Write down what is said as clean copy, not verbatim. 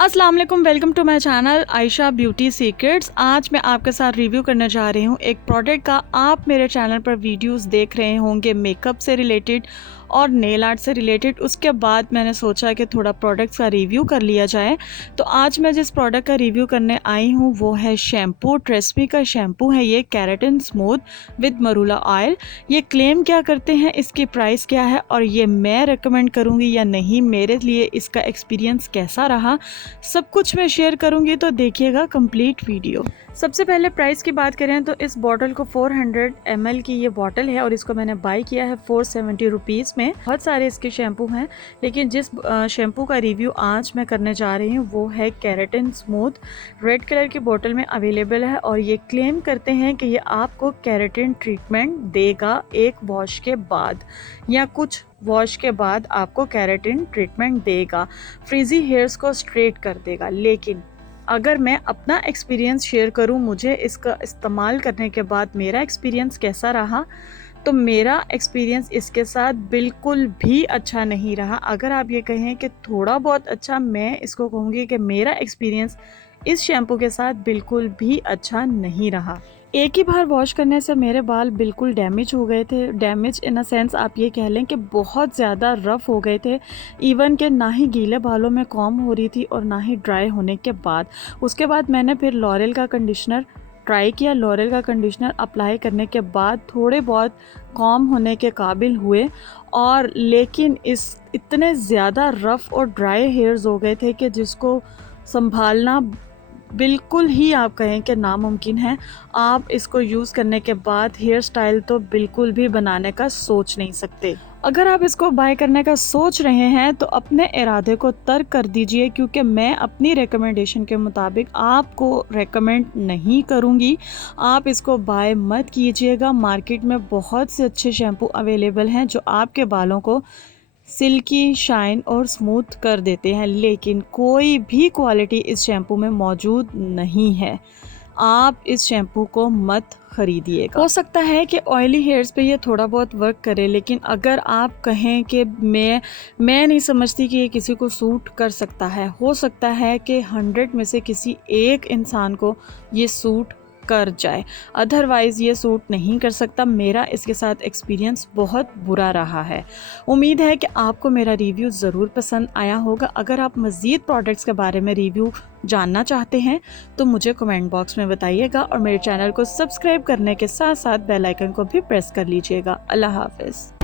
अस्सलाम वालेकुम, welcome to my channel Ayesha beauty secrets. आज मैं आपके साथ रिव्यू करने जा रही हूँ एक प्रोडक्ट का। आप मेरे चैनल पर वीडियोस देख रहे होंगे मेकअप से रिलेटेड और नेल आर्ट से रिलेटेड। उसके बाद मैंने सोचा कि थोड़ा प्रोडक्ट्स का रिव्यू कर लिया जाए। तो आज मैं जिस प्रोडक्ट का रिव्यू करने आई हूँ वो है शैम्पू। ट्रेस्मी का शैम्पू है ये, केराटिन स्मूथ विद मरूला ऑयल। ये क्लेम क्या करते हैं, इसकी प्राइस क्या है और ये मैं रिकमेंड करूँगी या नहीं, मेरे लिए इसका एक्सपीरियंस कैसा रहा, सब कुछ मैं शेयर करूंगी। तो देखिएगा कंप्लीट वीडियो। सबसे पहले प्राइस की बात करें तो इस बॉटल को 400 ml की ये बॉटल है और इसको मैंने बाई किया है 470 रुपीज़ में। बहुत सारे इसके शैम्पू हैं, लेकिन जिस शैम्पू का रिव्यू आज मैं करने जा रही हूँ वो है केराटिन स्मूथ। रेड कलर की बोतल में अवेलेबल है और ये क्लेम करते हैं कि ये आपको केराटिन ट्रीटमेंट देगा एक वॉश के बाद या कुछ वॉश के बाद आपको केराटिन ट्रीटमेंट देगा, फ्रीजी हेयर्स को स्ट्रेट कर देगा। लेकिन अगर मैं अपना एक्सपीरियंस शेयर करूं, मुझे इसका इस्तेमाल करने के बाद मेरा एक्सपीरियंस कैसा रहा, तो मेरा एक्सपीरियंस इसके साथ बिल्कुल भी अच्छा नहीं रहा। अगर आप ये कहें कि थोड़ा बहुत अच्छा, मैं इसको कहूँगी कि मेरा एक्सपीरियंस इस शैम्पू के साथ बिल्कुल भी अच्छा नहीं रहा। एक ही बार वॉश करने से मेरे बाल बिल्कुल डैमेज हो गए थे। डैमेज इन अ सेंस आप ये कह लें कि बहुत ज़्यादा रफ़ हो गए थे। इवन कि ना ही गीले बालों में कॉम्ब हो रही थी और ना ही ड्राई होने के बाद। उसके बाद मैंने फिर लॉरेल का कंडीशनर ट्राई किया। लॉरेल का कंडीशनर अप्लाई करने के बाद थोड़े बहुत कॉम्ब होने के काबिल हुए, और लेकिन इस इतने ज़्यादा रफ़ और ड्राई हेयर्स हो गए थे कि जिसको संभालना बिल्कुल ही आप कहें कि नामुमकिन है। आप इसको यूज़ करने के बाद हेयर स्टाइल तो बिल्कुल भी बनाने का सोच नहीं सकते। अगर आप इसको बाय करने का सोच रहे हैं तो अपने इरादे को तर्क कर दीजिए, क्योंकि मैं अपनी रिकमेंडेशन के मुताबिक आपको रेकमेंड नहीं करूंगी। आप इसको बाय मत कीजिएगा। मार्केट में बहुत से अच्छे शैम्पू अवेलेबल हैं जो आपके बालों को सिल्की, शाइन और स्मूथ कर देते हैं, लेकिन कोई भी क्वालिटी इस शैम्पू में मौजूद नहीं है। आप इस शैम्पू को मत खरीदिएगा। हो सकता है कि ऑयली हेयर्स पे ये थोड़ा बहुत वर्क करे, लेकिन अगर आप कहें कि मैं नहीं समझती कि ये किसी को सूट कर सकता है, हो सकता है कि 100 में से किसी एक इंसान को ये सूट कर जाए, अदरवाइज़ ये सूट नहीं कर सकता। मेरा इसके साथ एक्सपीरियंस बहुत बुरा रहा है। उम्मीद है कि आपको मेरा रिव्यू ज़रूर पसंद आया होगा। अगर आप मज़ीद प्रोडक्ट्स के बारे में रिव्यू जानना चाहते हैं तो मुझे कमेंट बॉक्स में बताइएगा, और मेरे चैनल को सब्सक्राइब करने के साथ साथ बेल आइकन को भी प्रेस कर लीजिएगा। अल्लाह हाफ़िज़।